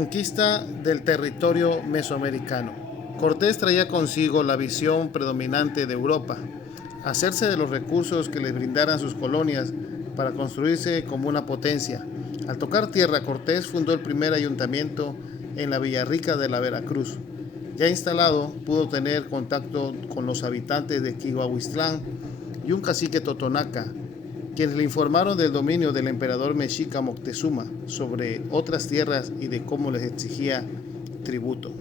Conquista del territorio mesoamericano. Cortés traía consigo la visión predominante de Europa, hacerse de los recursos que les brindaran sus colonias para construirse como una potencia. Al tocar tierra, Cortés fundó el primer ayuntamiento en la Villarrica de la Veracruz. Ya instalado, pudo tener contacto con los habitantes de Quiahuiztlán y un cacique totonaca, quienes le informaron del dominio del emperador mexica Moctezuma sobre otras tierras y de cómo les exigía tributo.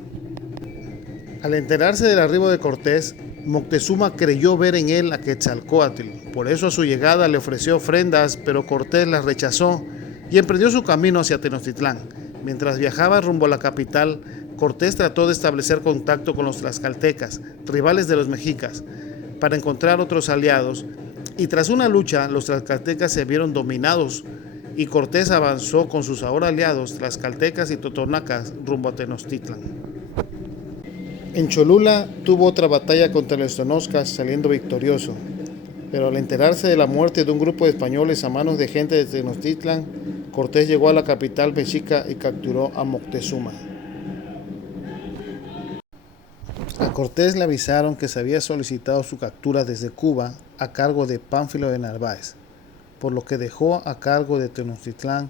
Al enterarse del arribo de Cortés, Moctezuma creyó ver en él a Quetzalcóatl. Por eso a su llegada le ofreció ofrendas, pero Cortés las rechazó y emprendió su camino hacia Tenochtitlán. Mientras viajaba rumbo a la capital, Cortés trató de establecer contacto con los tlaxcaltecas, rivales de los mexicas, para encontrar otros aliados, y tras una lucha los tlaxcaltecas se vieron dominados y Cortés avanzó con sus ahora aliados tlaxcaltecas y totonacas rumbo a Tenochtitlan. En Cholula tuvo otra batalla contra los tonoscas, saliendo victorioso, pero al enterarse de la muerte de un grupo de españoles a manos de gente de Tenochtitlan, Cortés llegó a la capital mexica y capturó a Moctezuma. A Cortés le avisaron que se había solicitado su captura desde Cuba a cargo de Pánfilo de Narváez, por lo que dejó a cargo de Tenochtitlán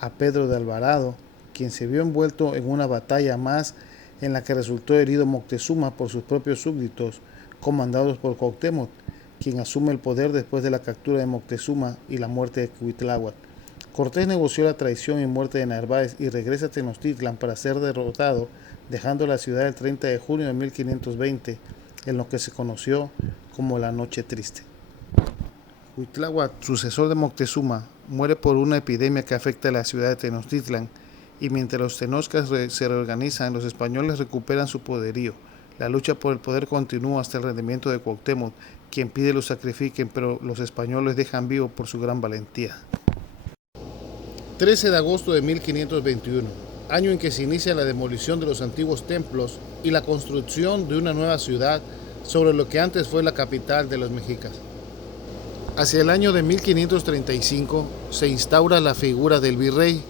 a Pedro de Alvarado, quien se vio envuelto en una batalla más en la que resultó herido Moctezuma por sus propios súbditos, comandados por Cuauhtémoc, quien asume el poder después de la captura de Moctezuma y la muerte de Cuitláhuac. Cortés negoció la traición y muerte de Narváez y regresa a Tenochtitlan para ser derrotado, dejando la ciudad el 30 de junio de 1520, en lo que se conoció como la Noche Triste. Cuitláhuac, sucesor de Moctezuma, muere por una epidemia que afecta a la ciudad de Tenochtitlan, y mientras los tenoscas se reorganizan, los españoles recuperan su poderío. La lucha por el poder continúa hasta el rendimiento de Cuauhtémoc, quien pide los sacrifiquen, pero los españoles dejan vivo por su gran valentía. 13 de agosto de 1521, año en que se inicia la demolición de los antiguos templos y la construcción de una nueva ciudad sobre lo que antes fue la capital de los mexicas. Hacia el año de 1535 se instaura la figura del virrey.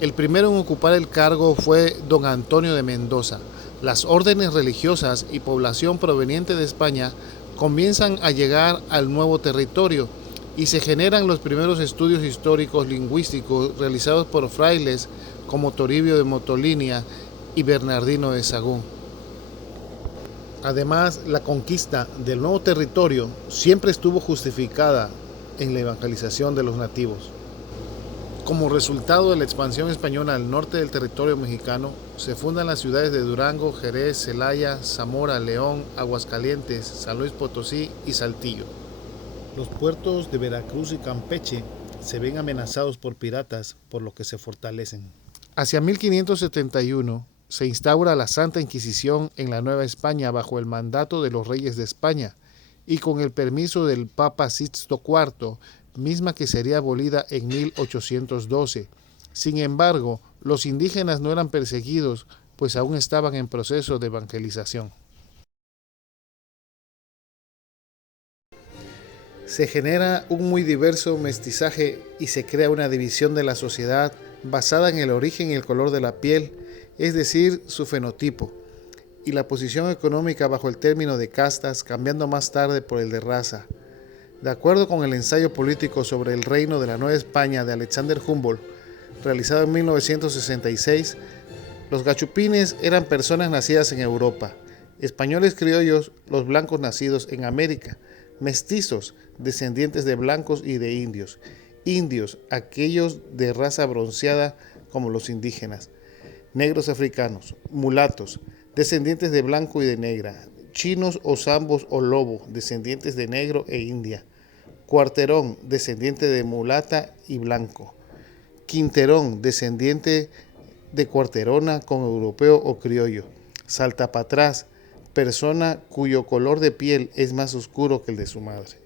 El primero en ocupar el cargo fue don Antonio de Mendoza. Las órdenes religiosas y población proveniente de España comienzan a llegar al nuevo territorio y se generan los primeros estudios históricos lingüísticos realizados por frailes como Toribio de Motolinia y Bernardino de Sahagún. Además, la conquista del nuevo territorio siempre estuvo justificada en la evangelización de los nativos. Como resultado de la expansión española al norte del territorio mexicano, se fundan las ciudades de Durango, Jerez, Celaya, Zamora, León, Aguascalientes, San Luis Potosí y Saltillo. Los puertos de Veracruz y Campeche se ven amenazados por piratas, por lo que se fortalecen. Hacia 1571 se instaura la Santa Inquisición en la Nueva España bajo el mandato de los reyes de España y con el permiso del Papa Sixto IV, misma que sería abolida en 1812. Sin embargo, los indígenas no eran perseguidos, pues aún estaban en proceso de evangelización. Se genera un muy diverso mestizaje y se crea una división de la sociedad basada en el origen y el color de la piel, es decir, su fenotipo, y la posición económica bajo el término de castas, cambiando más tarde por el de raza. De acuerdo con el ensayo político sobre el reino de la Nueva España de Alexander Humboldt, realizado en 1966, los gachupines eran personas nacidas en Europa, españoles criollos, los blancos nacidos en América, mestizos, descendientes de blancos y de indios, indios, aquellos de raza bronceada como los indígenas, negros africanos, mulatos, descendientes de blanco y de negra, chinos o zambos o lobo, descendientes de negro e india, cuarterón, descendiente de mulata y blanco, quinterón, descendiente de cuarterona con europeo o criollo, saltapatrás, persona cuyo color de piel es más oscuro que el de su madre.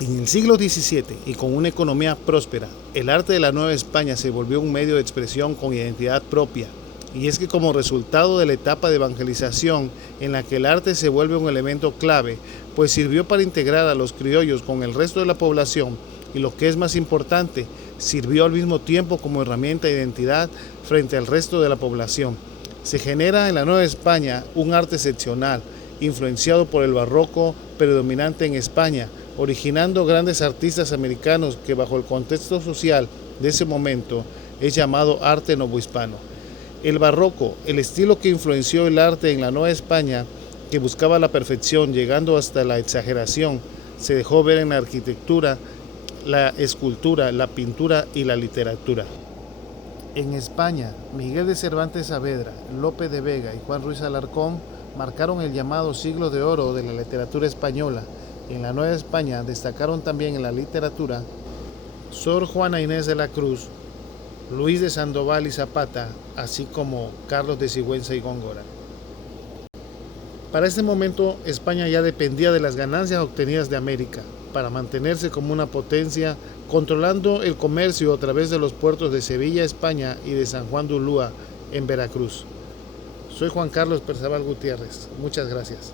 En el siglo XVII, y con una economía próspera, el arte de la Nueva España se volvió un medio de expresión con identidad propia. Y es que como resultado de la etapa de evangelización en la que el arte se vuelve un elemento clave, pues sirvió para integrar a los criollos con el resto de la población y, lo que es más importante, sirvió al mismo tiempo como herramienta de identidad frente al resto de la población. Se genera en la Nueva España un arte excepcional, influenciado por el barroco predominante en España, originando grandes artistas americanos que, bajo el contexto social de ese momento, es llamado arte novohispano. El barroco, el estilo que influenció el arte en la Nueva España, que buscaba la perfección llegando hasta la exageración, se dejó ver en la arquitectura, la escultura, la pintura y la literatura. En España, Miguel de Cervantes Saavedra, Lope de Vega y Juan Ruiz Alarcón marcaron el llamado siglo de oro de la literatura española. En la Nueva España destacaron también en la literatura Sor Juana Inés de la Cruz, Luis de Sandoval y Zapata, así como Carlos de Sigüenza y Góngora. Para este momento, España ya dependía de las ganancias obtenidas de América para mantenerse como una potencia, controlando el comercio a través de los puertos de Sevilla, España, y de San Juan de Ulúa, en Veracruz. Soy Juan Carlos Perzaval Gutiérrez. Muchas gracias.